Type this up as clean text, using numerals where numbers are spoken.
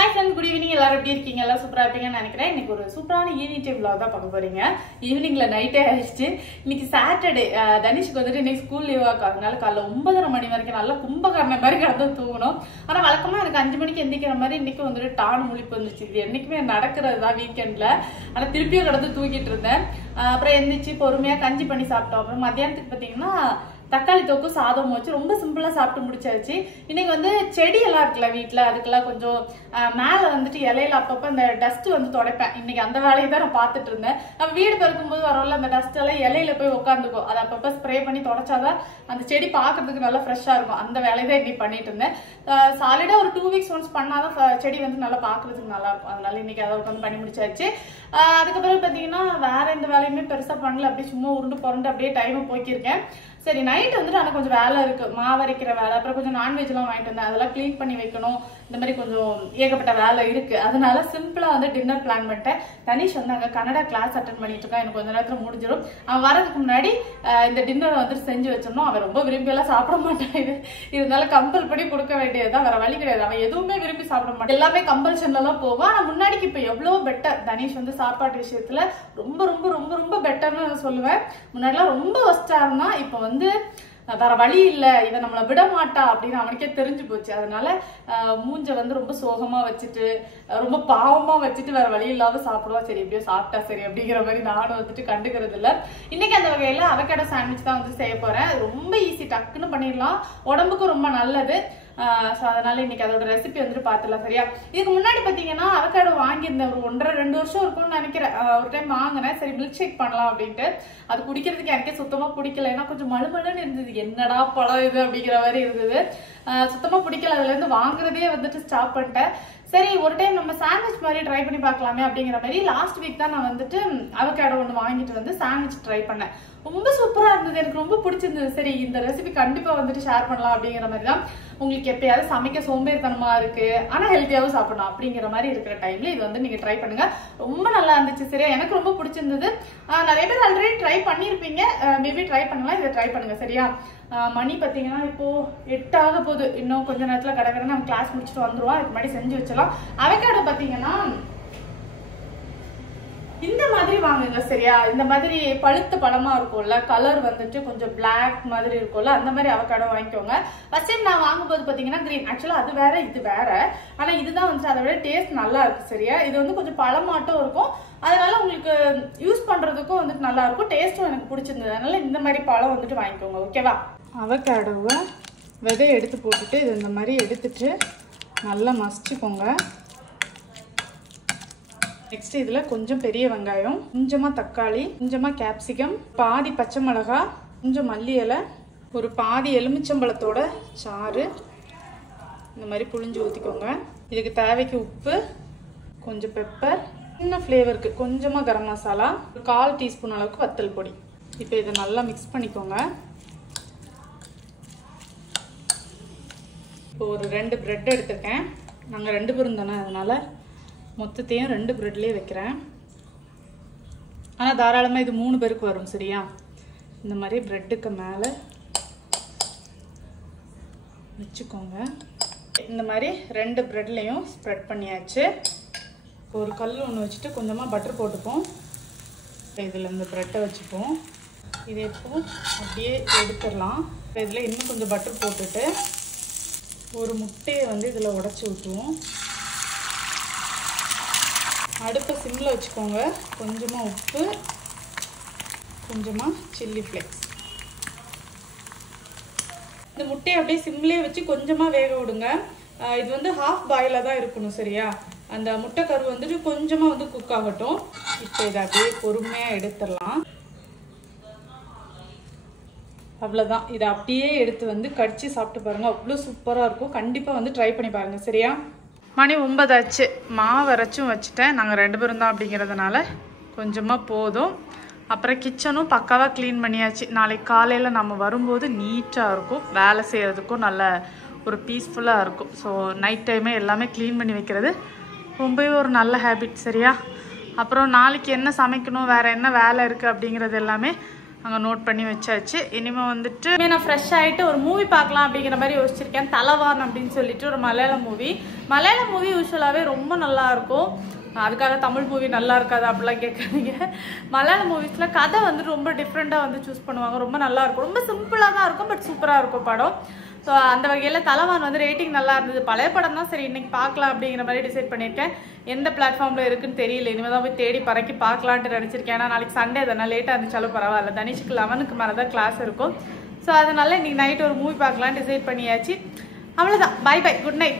Hi friends, good evening. எல்லாரும் எப்படி இருக்கீங்க? எல்லாம் சூப்பரா இருப்பீங்கன்னு நினைக்கிறேன். இன்னைக்கு ஒரு சூப்பரான ஈவினிங் டைம் vlog தான் பார்க்க போறீங்க. ஈவினிங்ல நைட்டே ஆயிடுச்சு. இன்னைக்கு சாட்டர்டே. தனிஷ்க்கு வந்துட்டு இன்னைக்கு ஸ்கூல் லீவ் ஆகாதனால காலைல 9:30 மணி வரைக்கும் நல்லா கும்பகர்ண மாதிரி கிடந்து தூங்கணும். ஆனா வழக்கமா எனக்கு 5 மணிக்கு எந்திக்கிற மாதிரி இன்னைக்கு வந்துட்டு டான் முழிப்பு வந்துச்சு. இது என்னைக்குமே நடக்கிறது தான் வீக்கெண்ட்ல. ஆனா திருப்பியும் கிடந்து தூக்கிட்டு இருந்தேன். அப்புறம் எந்திரிச்சு பொறுமையா கஞ்சி பண்ணி சாப்பிட்டோம். அப்புறம் மத்தியானத்துக்கு பாத்தீங்கன்னா தக்காளி தொக்கு சாதம் வச்சு ரொம்ப சிம்பிளா சாப்பிட்டு முடிச்சாச்சு. இன்னைக்கு வந்து செடி எல்லாம் இருக்குல்ல வீட்டுல, அதுக்கெல்லாம் கொஞ்சம் மேல வந்துட்டு இலையில அப்பப்ப அந்த டஸ்ட் வந்து துடைப்பேன். இன்னைக்கு அந்த வேலையை தான் நான் பாத்துட்டு இருந்தேன். நம்ம வீடு பெருக்கும்போது வரல அந்த டஸ்ட் எல்லாம் இலையில போய் உட்காந்துக்கும். அதை அப்பப்ப ஸ்ப்ரே பண்ணி தொடச்சாதான் அந்த செடி பாக்குறதுக்கு நல்லா ஃப்ரெஷ்ஷா இருக்கும். அந்த வேலையை தான் இன்னைக்கு பண்ணிட்டு இருந்தேன். சாலிடா ஒரு 2 வீக்ஸ் ஒன்ஸ் பண்ணாதான் செடி வந்து நல்லா பாக்குறதுக்கு நல்லா இருக்கும். அதனால இன்னைக்கு அதை உட்காந்து பண்ணி முடிச்சாச்சு. அதுக்கப்புறம் பாத்தீங்கன்னா வேற எந்த வேலையுமே பெருசா பண்ணல. அப்படியே சும்மா உருண்டு புரண்டு அப்படியே டைம் போக்கியிருக்கேன். சரி, நைட் வந்துட்டு ஆனால் கொஞ்சம் வேலை இருக்கு, மாவரைக்கிற வேலை, அப்புறம் கொஞ்சம் நான்வெஜ் எல்லாம் வாங்கிட்டு வந்தேன், அதெல்லாம் கிளீன் பண்ணி வைக்கணும். இந்த மாதிரி கொஞ்சம் ஏகப்பட்ட வேலை இருக்கு. அதனால சிம்பிளா வந்து டின்னர் பிளான் பண்ணிட்டேன். தனிஷ் வந்து அங்க கன்னடா கிளாஸ் அட்டன் பண்ணிட்டு இருக்கான். எனக்கு கொஞ்ச நேரத்துல முடிஞ்சிடும். அவன் வரதுக்கு முன்னாடி இந்த டின்னர் வந்துட்டு செஞ்சு வச்சிடணும். அவன் ரொம்ப விரும்பி எல்லாம் சாப்பிட மாட்டான். இருந்தாலும் கம்பல் படி கொடுக்க வேண்டியதுதான், வேற வழி கிடையாது. அவன் எதுவுமே விரும்பி சாப்பிட மாட்டான். எல்லாமே கம்பல்ஷன்ல தான் போகும். ஆனா முன்னாடிக்கு இப்ப எவ்வளவு பெட்டர். தனிஷ் வந்து சாப்பாட்டு விஷயத்துல ரொம்ப ரொம்ப ரொம்ப ரொம்ப பெட்டர்னு நான் சொல்லுவேன். முன்னாடிலாம் ரொம்ப ஒஸ்டா இருந்தா, இப்ப வந்து வேற வழி இல்ல, இதை நம்மளை விட மாட்டா அப்படின்னு அவனுக்கே தெரிஞ்சு போச்சு. அதனால மூஞ்ச வந்து ரொம்ப சோகமா வச்சுட்டு ரொம்ப பாவமா வச்சுட்டு வேற வழி இல்லாம சாப்பிடுவா. சரி எப்படியோ சாப்பிட்டா சரி அப்படிங்கிற மாதிரி நானும் வந்துட்டு கண்டுக்கிறது இல்ல. இன்னைக்கு அந்த வகையில அவகேடோ சாண்ட்விச் தான் வந்து செய்ய போறேன். ரொம்ப ஈஸி, டக்குன்னு பண்ணிடலாம், உடம்புக்கும் ரொம்ப நல்லது. அதனால இன்னைக்கு அதோட ரெசிபி வந்துட்டு பாத்துலாம். சரியா, இதுக்கு முன்னாடி பாத்தீங்கன்னா அவகேடோ வாங்கியிருந்தேன். ஒரு 1.5-2 வருஷம் இருக்கும்னு நினைக்கிறேன். ஒரு டைம் வாங்கினேன். சரி மில்க் ஷேக் பண்ணலாம் அப்படின்ட்டு. அது குடிக்கிறதுக்கு எனக்கே சுத்தமா பிடிக்கல. ஏன்னா கொஞ்சம் மழுமழுன்னு இருந்தது. என்னடா பழம் இது அப்படிங்கிற மாதிரி இருந்தது. சுத்தமா பிடிக்கல. அதுல இருந்து வாங்குறதே வந்துட்டு ஸ்டாப் பண்ணிட்டேன். சரி ஒரு டைம் நம்ம சாண்ட்விச் மாதிரி ட்ரை பண்ணி பார்க்கலாமே அப்படிங்கிற மாதிரி லாஸ்ட் வீக் தான் நான் வந்துட்டு அவகேடோ ஒன்று வாங்கிட்டு வந்து சாண்ட்விச் ட்ரை பண்ணேன். ரொம்ப சூப்பரா இருந்தது, எனக்கு ரொம்ப பிடிச்சிருந்தது. சரி இந்த ரெசிபி கண்டிப்பா வந்துட்டு ஷேர் பண்ணலாம் அப்படிங்கிற மாதிரி தான். உங்களுக்கு எப்பயாவது சமைக்க சோம்பேறித்தனமா இருக்கு ஆனா ஹெல்த்தியாவும் சாப்பிடணும் அப்படிங்கிற மாதிரி இருக்கிற டைம்ல இது வந்து நீங்க ட்ரை பண்ணுங்க. ரொம்ப நல்லா இருந்துச்சு. சரியா, எனக்கு ரொம்ப பிடிச்சிருந்தது. நிறைய பேர் ஆல்ரெடி ட்ரை பண்ணிருப்பீங்க, மேபி ட்ரை பண்ணலாம். இதை ட்ரை பண்ணுங்க. சரியா, மணி பாத்தீங்கன்னா இப்போ 8 ஆக போகுது. இன்னும் கொஞ்ச நேரத்துல கடற்கரை நம்ம கிளாஸ் முடிச்சுட்டு வந்துருவோம். அதுக்கு முன்னாடி செஞ்சு வச்சலாம். அவகேடோ பாத்தீங்கன்னா இந்த மாதிரி வாங்குங்க. சரியா, இந்த மாதிரி பழுத்த பழமா இருக்கும்ல, கலர் வந்துட்டு கொஞ்சம் பிளாக் மாதிரி இருக்கும்ல, அந்த மாதிரி அவகேடோ வாங்கிக்கோங்க. ஃபர்ஸ்ட் டைம் நான் வாங்கும்போது பாத்தீங்கன்னா கிரீன், ஆக்சுவலா அது வேற இது வேற. ஆனா இதுதான் வந்துட்டு அதை விட டேஸ்ட் நல்லா இருக்கு. சரியா, இது வந்து கொஞ்சம் பழமாட்டம் இருக்கும். அதனால உங்களுக்கு யூஸ் பண்றதுக்கும் வந்துட்டு நல்லா இருக்கும். டேஸ்டும் எனக்கு பிடிச்சிருந்தது. அதனால இந்த மாதிரி பழம் வந்துட்டு வாங்கிக்கோங்க. ஓகேவா, அவகேடோவை விதையை எடுத்து போட்டுட்டு இது இந்த மாதிரி எடுத்துட்டு நல்லா மசிச்சுக்கோங்க. நெக்ஸ்ட் இதுல கொஞ்சம் பெரிய வெங்காயம், கொஞ்சமா தக்காளி, கொஞ்சமா கேப்சிகம், பாதி பச்சை மிளகாய், கொஞ்சம் மல்லி இலை, ஒரு பாதி எலுமிச்சம்பழத்தோட சாறு இந்த மாதிரி புழிஞ்சு ஊற்றிக்கோங்க. இதுக்கு தேவைக்கு உப்பு, கொஞ்சம் பெப்பர், சின்ன ஃப்ளேவருக்கு கொஞ்சமா கரம் மசாலா, ஒரு 1/4 டீஸ்பூன் அளவுக்கு வத்தல் பொடி. இப்போ இதை நல்லா மிக்ஸ் பண்ணிக்கோங்க. இப்போ ஒரு 2 பிரெட் எடுத்துருக்கேன். நாங்கள் 2 பேரும் தானே, அதனால மொத்தத்தையும் 2 பிரெட்லேயே வைக்கிறேன். ஆனால் தாராளமாக இது 3 பேருக்கு வரும். சரியா, இந்த மாதிரி பிரெட்டுக்கு மேலே வச்சுக்கோங்க. இந்த மாதிரி 2 பிரெட்லேயும் ஸ்ப்ரெட் பண்ணியாச்சு. ஒரு கல் ஒன்று வச்சுட்டு கொஞ்சமாக பட்டர் போட்டுப்போம். இதில் இந்த பிரெட்டை வச்சுப்போம். இதை இப்போ அப்படியே எடுத்துடலாம். இதில் இன்னும் கொஞ்சம் பட்டர் போட்டுட்டு ஒரு முட்டையை வந்து இதில் உடச்சி ஊற்றுவோம். அடுப்பை சிம்மில் வச்சுக்கோங்க. கொஞ்சமாக உப்பு, கொஞ்சமாக சில்லி ஃப்ளேக்ஸ். இந்த முட்டையை அப்படியே சிம்லேயே வச்சு கொஞ்சமாக வேக விடுங்க. இது வந்து ஹாஃப் பாயிலாக தான் இருக்கணும். சரியா, அந்த முட்டை கரு வந்துட்டு கொஞ்சமாக வந்து குக் ஆகட்டும். இப்போ இதை அப்படியே பொறுமையாக எடுத்துடலாம். அவ்வளோதான். இதை அப்படியே எடுத்து வந்து கடிச்சு சாப்பிட்டு பாருங்கள், அவ்வளோ சூப்பராக இருக்கும். கண்டிப்பாக வந்து ட்ரை பண்ணி பாருங்கள். சரியா, மணி 9 ஆச்சு. மாவு அரைச்சும் வச்சுட்டேன். நாங்கள் 2 பேரும் தான் அப்படிங்கிறதுனால கொஞ்சமாக போதும். அப்புறம் கிச்சனும் பக்காவாக க்ளீன் பண்ணியாச்சு. நாளைக்கு காலையில் நம்ம வரும்போது நீட்டாக இருக்கும், வேலை செய்கிறதுக்கும் நல்ல ஒரு பீஸ்ஃபுல்லாக இருக்கும். ஸோ நைட் டைமே எல்லாமே க்ளீன் பண்ணி வைக்கிறது ரொம்பவே ஒரு நல்ல ஹேபிட். சரியா, அப்புறம் நாளைக்கு என்ன சமைக்கணும், வேறு என்ன வேலை இருக்குது அப்படிங்கிறது எல்லாமே அங்கே நோட் பண்ணி வச்சாச்சு. இனிமேல் வந்துட்டு நான் ஃப்ரெஷ் ஆகிட்டு ஒரு மூவி பார்க்கலாம் அப்படிங்கிற மாதிரி யோசிச்சிருக்கேன். தலவான் அப்படின்னு சொல்லிட்டு ஒரு மலையாளம் மூவி யூஸ்வலாகவே ரொம்ப நல்லாயிருக்கும். அதுக்காக தமிழ் மூவி நல்லா இருக்காது அப்படிலாம் கேட்காதீங்க. மலையாள மூவிஸில் கதை வந்துட்டு ரொம்ப டிஃப்ரெண்ட்டாக வந்து சூஸ் பண்ணுவாங்க. ரொம்ப நல்லாயிருக்கும். ரொம்ப சிம்பிளாக தான் இருக்கும், பட் சூப்பராக இருக்கும் படம். ஸோ அந்த வகையில் தலவான் வந்து ரேட்டிங் நல்லா இருந்தது. பழைய படம் தான், சரி இன்னைக்கு பார்க்கலாம் அப்படிங்கிற மாதிரி டிசைட் பண்ணியிருக்கேன். எந்த பிளாட்ஃபார்மில் இருக்குன்னு தெரியல. இனிமேல் தான் போய் தேடி பறக்கி பார்க்கலான்ட்டு நினச்சிருக்கேன். ஏன்னா நாளைக்கு சண்டே தானே, லேட்டாக இருந்துச்சாலும் பரவாயில்ல. தனிஷுக்கு 11க்கு மேலே தான் கிளாஸ் இருக்கும். ஸோ அதனால இன்னைக்கு நைட் ஒரு மூவி பார்க்கலான்னு டிசைட் பண்ணியாச்சு. அவ்வளோதான். Bye bye, good night.